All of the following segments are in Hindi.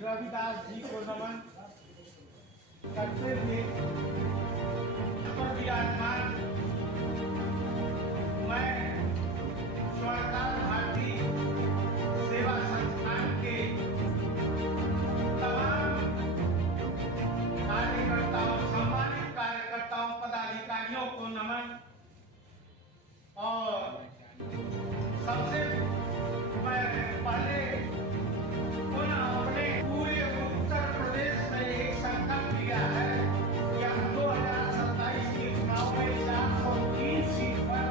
रविदास जी को नमन करते हुए विराजमान मैं स्वर्णकाल भारती सेवा संस्थान के तमाम कार्यकर्ताओं, सम्मानित कार्यकर्ताओं, पदाधिकारियों को नमन। और सबसे पहले पूरे उत्तर प्रदेश में एक संकल्प लिया है कि हम 2027 के चुनाव में 403 सीट पर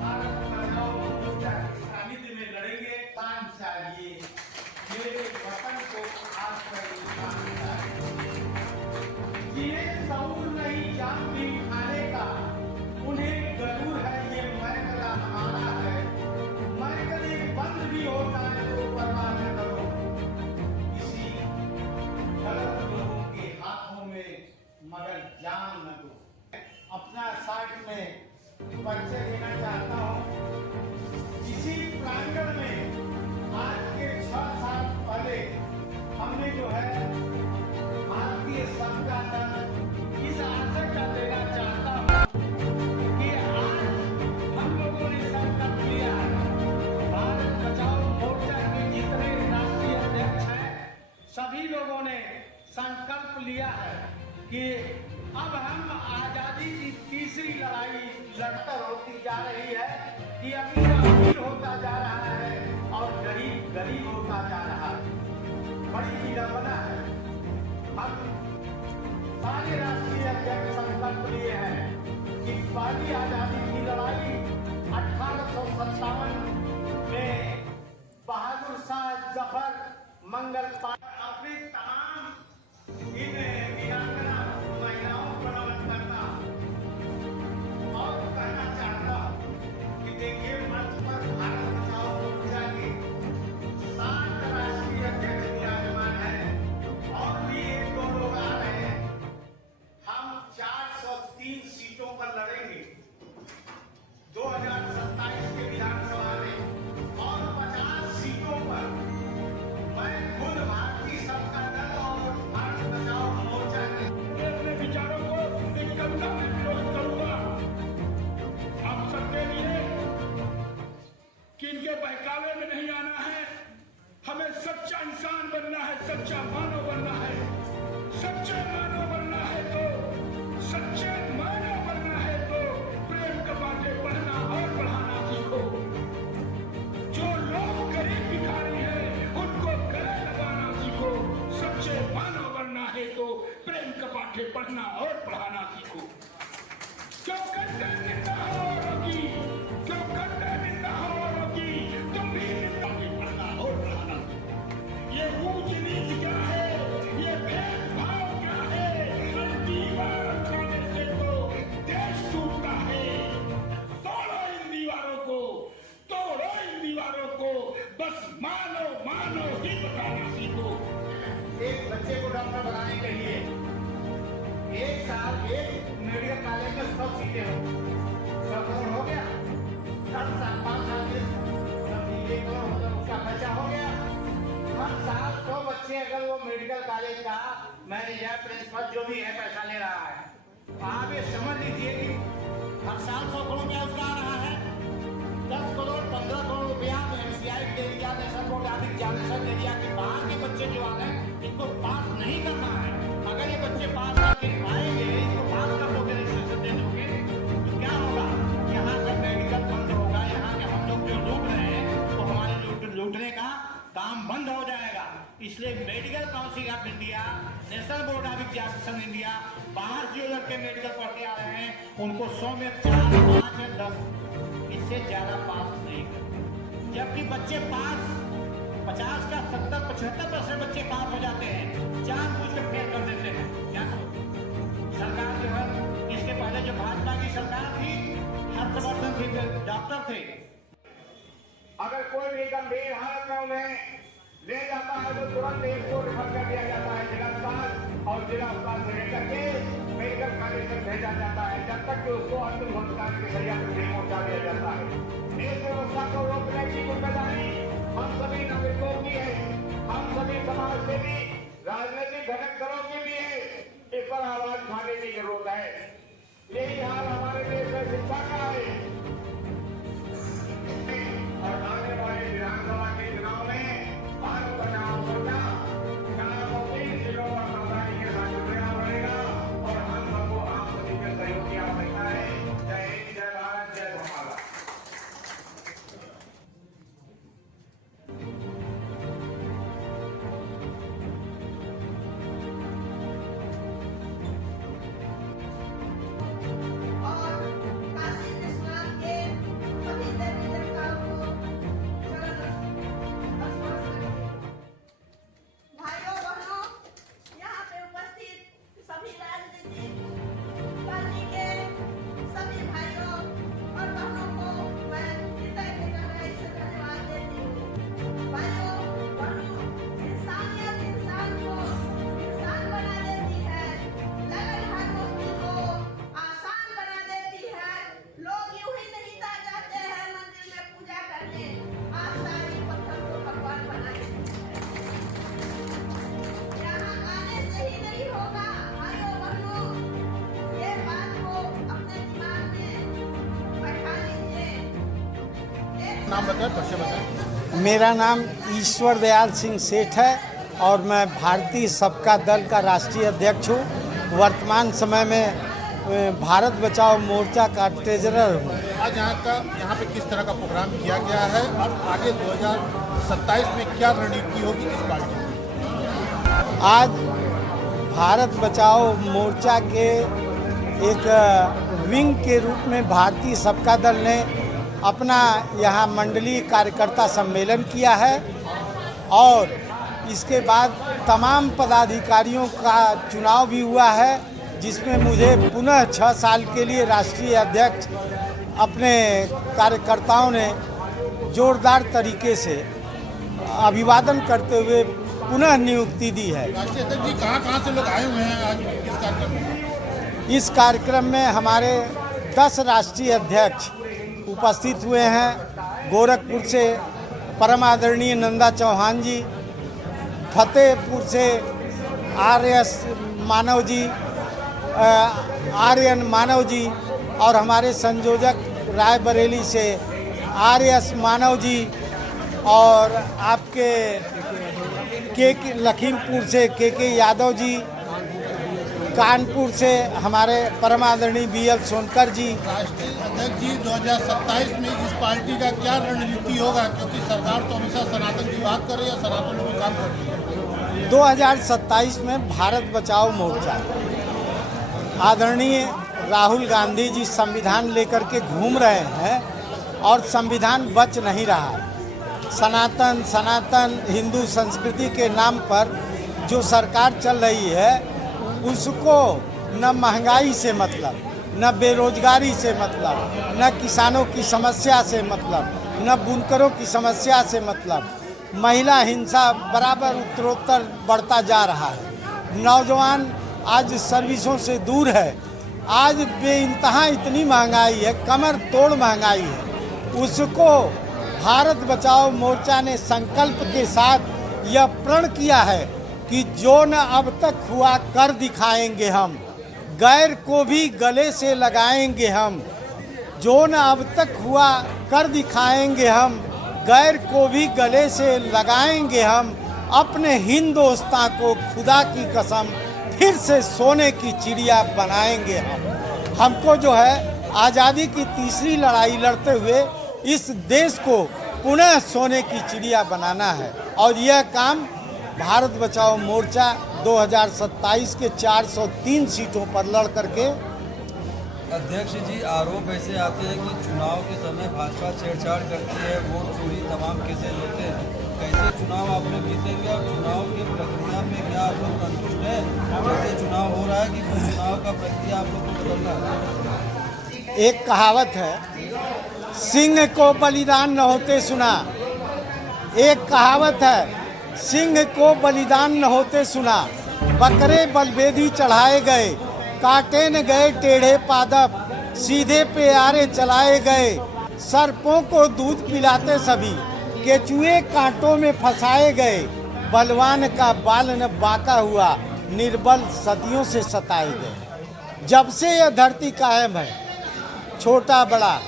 भारत बचाओ मोर्चा के सानिध्य में लड़ेंगे। पान चाहिए मेरे वतन को आज ये जरूर नहीं जान भी खाने का, उन्हें जरूर है ये महकला हमारा है। महकल एक बंद भी होता है तो परवाह न करो, किसी गलत लोगों के हाथों में मगर जान न दो। अपना साइड में परिचय देना चाहता हूँ। इसी प्रांगण में आज के 6 साल पहले हमने जो है भारतीय संविधान इस आशय का देना चाहता हूँ कि आज हम लोगों ने संकल्प लिया है, भारत बचाओ मोर्चा के जितने राष्ट्रीय अध्यक्ष हैं सभी लोगों ने संकल्प लिया है कि अब हम आजादी की तीसरी लड़ाई लड़कर होती जा रही है कि अमीर अमीर होता जा रहा है और गरीब गरीब होता जा रहा है। बड़ी विडंबना है। हम सारे राष्ट्रीय अध्यक्ष संकल्प लिए हैं कि पहली आजादी की लड़ाई 1857 में बहादुर शाह जफर मंगल अपने तमाम इन वीरांगना महिलाओं को नमन करता और कहना चाहता कि देखिए मंच पर भारत बचाओ मोर्चा के 7 राष्ट्रीय अध्यक्ष विराजमान हैं और भी 1-2 लोग आ रहे हैं। हम 403 सीटों पर लड़ेंगे 2027 के विधानसभा में और 50 सीटों पर मैं खुद भारतीय जनता दल और भारत बचाओ मोर्चा के अपने विचारों को एक कविता में विरोध करूंगा। आप सबके लिए कि इनके बहकावे में नहीं आना है, हमें सच्चा इंसान बनना है, सच्चा मानव बनना है। सच्चे मानव बनना है तो सच्चे मानव बनना है तो प्रेम का बातें पढ़ना और बढ़ाना सीखो। जो लोग गरीब भिखारी हैं उनको गले लगाना सीखो। सच्चे मानव बनना है तो प्रेम का पाठ्य पढ़ना और पढ़ाना सीखो। क्यों करते निंदा हो औरों की, क्यों करते निंदा हो औरों की, तुम भी निंदा की पढ़ना और पढ़ाना सीखो। ये ऊंच नीच क्या है, ये भेदभाव क्या है, एक मेडिकल कॉलेज में 100 सीटें हो, 100 करोड़ हो गया, 10 साल 5 साल के 1 करोड़ हो गया, उसका खर्चा हो गया। हर साल 100 बच्चे अगर वो मेडिकल कॉलेज का मैनेजर प्रिंसिपल जो भी है पैसा ले रहा है, आप ये समझ लीजिए कि हर साल 100 करोड़ रुपया उसका आ रहा है। 10 करोड़ 15 करोड़ रुपया MCI दे दिया, नेशनल बोर्ड ऑफ एग्जामिनेशन दे दिया कि बाहर के बच्चे जो आ रहे हैं इनको पास नहीं करना है। अगर ये बच्चे पास करके आएंगे, इनको पास कर लोगे, रजिस्ट्रेशन दे दोगे, तो क्या होगा? यहाँ का मेडिकल बंद होगा, यहाँ के हम लोग जो लूट रहे हैं तो हमारे लूटने का काम बंद हो जाएगा। इसलिए medical council of India, national board of examination India बाहर जो लड़के मेडिकल पढ़ते आ रहे हैं उनको 100 में 4, 5 या 10 इससे ज्यादा पास नहीं करते। जबकि बच्चे पास 50 का 70-75% बच्चे पास हो जाते हैं, जानबूझ के फेल कर देते हैं। क्या सरकार जो है, इसके पहले जो भाजपा की सरकार थी, हर्षवर्धन थे, डॉक्टर थे, अगर कोई भी गंभीर हालत में उन्हें ले जाता है तो तुरंत इसको रेफर कर दिया जाता है जिला अस्पताल, और जिला अस्पताल से लेकर के मेडिकल कॉलेज तक भेजा जाता है, जब तक कि उसको अंतिम संस्कार के जरिए नहीं पहुंचा दिया जाता है। इस व्यवस्था को रोकने की जिम्मेदारी हम सभी नागरिकों की है, हम सभी समाज सेवी राजनीतिक घटक दलों की भी है। इस पर आवाज उठाने की जरूरत है। यही हाल हमारे देश में शिक्षा का है, और आने वाले विधानसभा के चुनाव में भारत बचाओ मोर्चा 3 जिलों पर मतदान के साथ जुड़ना पड़ेगा, और हम सबको आप सभी के सहयोग की आवश्यकता है। जय हिंद, जय भारत, जय धर्माला। नाम बताएं, परिचय बताएं। मेरा नाम ईश्वर दयाल सिंह सेठ है और मैं भारतीय सबका दल का राष्ट्रीय अध्यक्ष हूँ। वर्तमान समय में भारत बचाओ मोर्चा का ट्रेजरर हूँ। आज यहाँ पे किस तरह का प्रोग्राम किया गया है और आगे 2027 में क्या रणनीति होगी इस पार्टी की? आज भारत बचाओ मोर्चा के एक विंग के रूप में भारतीय सबका दल ने अपना यहाँ मंडलीय कार्यकर्ता सम्मेलन किया है, और इसके बाद तमाम पदाधिकारियों का चुनाव भी हुआ है, जिसमें मुझे पुनः 6 साल के लिए राष्ट्रीय अध्यक्ष अपने कार्यकर्ताओं ने जोरदार तरीके से अभिवादन करते हुए पुनः नियुक्ति दी है। राष्ट्रीय अध्यक्ष जी, कहाँ से लोग आए हुए हैं आज इस कार्यक्रम में? इस कार्यक्रम में हमारे 10 राष्ट्रीय अध्यक्ष उपस्थित हुए हैं। गोरखपुर से परम आदरणीय नंदा चौहान जी, फतेहपुर से आर्यन मानव जी, और हमारे संयोजक रायबरेली से RS मानव जी, और आपके के लखीमपुर से के यादव जी, कानपुर से हमारे परम आदरणीय BL सोनकर जी। राष्ट्रीय अध्यक्ष जी, 2027 में इस पार्टी का क्या रणनीति होगा, क्योंकि सरकार तो हमेशा सनातन की बात कर रही है, सनातन लोग काम कर रही है। 2027 में भारत बचाओ मोर्चा, आदरणीय राहुल गांधी जी संविधान लेकर के घूम रहे हैं और संविधान बच नहीं रहा है। सनातन हिंदू संस्कृति के नाम पर जो सरकार चल रही है, उसको न महंगाई से मतलब, न बेरोजगारी से मतलब, न किसानों की समस्या से मतलब, न बुनकरों की समस्या से मतलब, महिला हिंसा बराबर उत्तरोत्तर बढ़ता जा रहा है। नौजवान आज सर्विसों से दूर है, आज बेइंतहा इतनी महंगाई है, कमर तोड़ महंगाई है, उसको भारत बचाओ मोर्चा ने संकल्प के साथ यह प्रण किया है कि जो न अब तक हुआ कर दिखाएंगे हम, गैर को भी गले से लगाएंगे हम, जो न अब तक हुआ कर दिखाएंगे हम, गैर को भी गले से लगाएंगे हम, अपने हिंदुस्तान को खुदा की कसम फिर से सोने की चिड़िया बनाएंगे हम। हमको जो है आज़ादी की तीसरी लड़ाई लड़ते हुए इस देश को पुनः सोने की चिड़िया बनाना है और यह काम भारत बचाओ मोर्चा 2027 के 403 सीटों पर लड़ करके। अध्यक्ष जी, आरोप ऐसे आते हैं कि चुनाव के समय भाजपा छेड़छाड़ करती है, वोट चोरी तमाम केसेस होते हैं। कैसे चुनाव आप लोग जीतेंगे और चुनाव की प्रक्रिया में क्या आप लोग संतुष्ट हैं? जैसे चुनाव हो रहा है कि चुनाव का प्रक्रिया आप लोग को बदलना है? एक कहावत है, सिंह को बलिदान न होते सुना। एक कहावत है, सिंह को बलिदान न होते सुना। बकरे बलवेदी चढ़ाए गए, काटे न गए टेढ़े पादप, सीधे प्यारे चलाए गए। सर्पों को दूध पिलाते सभी, केचुए कांटों में फंसाए गए। बलवान का बाल न बांका हुआ, निर्बल सदियों से सताए गए। जब से यह धरती कायम है, छोटा बड़ा,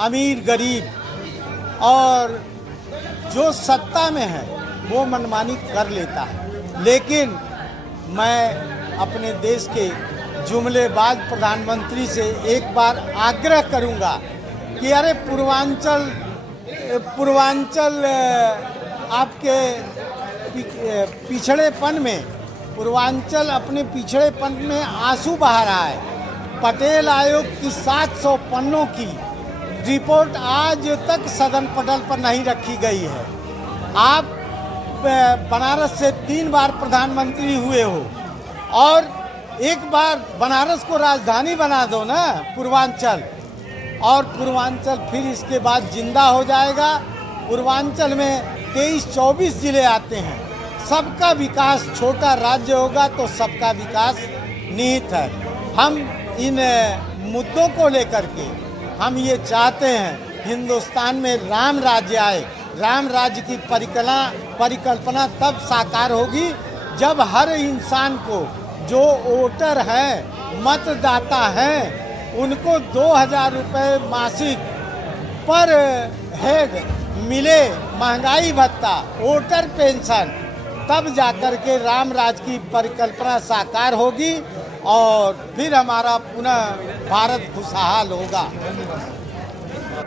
अमीर गरीब और जो सत्ता में है वो मनमानी कर लेता है। लेकिन मैं अपने देश के जुमलेबाज प्रधानमंत्री से एक बार आग्रह करूंगा कि अरे पूर्वांचल आपके पिछड़ेपन में, पूर्वांचल अपने पिछड़ेपन में आंसू बहा रहा है। पटेल आयोग की 700 पन्नों की रिपोर्ट आज तक सदन पटल पर नहीं रखी गई है। आप बनारस से 3 बार प्रधानमंत्री हुए हो और एक बार बनारस को राजधानी बना दो ना पूर्वांचल, और पूर्वांचल फिर इसके बाद जिंदा हो जाएगा। पूर्वांचल में 23-24 जिले आते हैं। सबका विकास, छोटा राज्य होगा तो सबका विकास निहित है। हम इन मुद्दों को लेकर के हम ये चाहते हैं हिंदुस्तान में राम राज्य आए। राम राज्य की परिकल्पना तब साकार होगी जब हर इंसान को, जो वोटर हैं, मतदाता हैं, उनको 2000 रुपये मासिक पर हेड मिले, महंगाई भत्ता, वोटर पेंशन, तब जाकर के राम राज्य की परिकल्पना साकार होगी और फिर हमारा पुनः भारत खुशहाल होगा।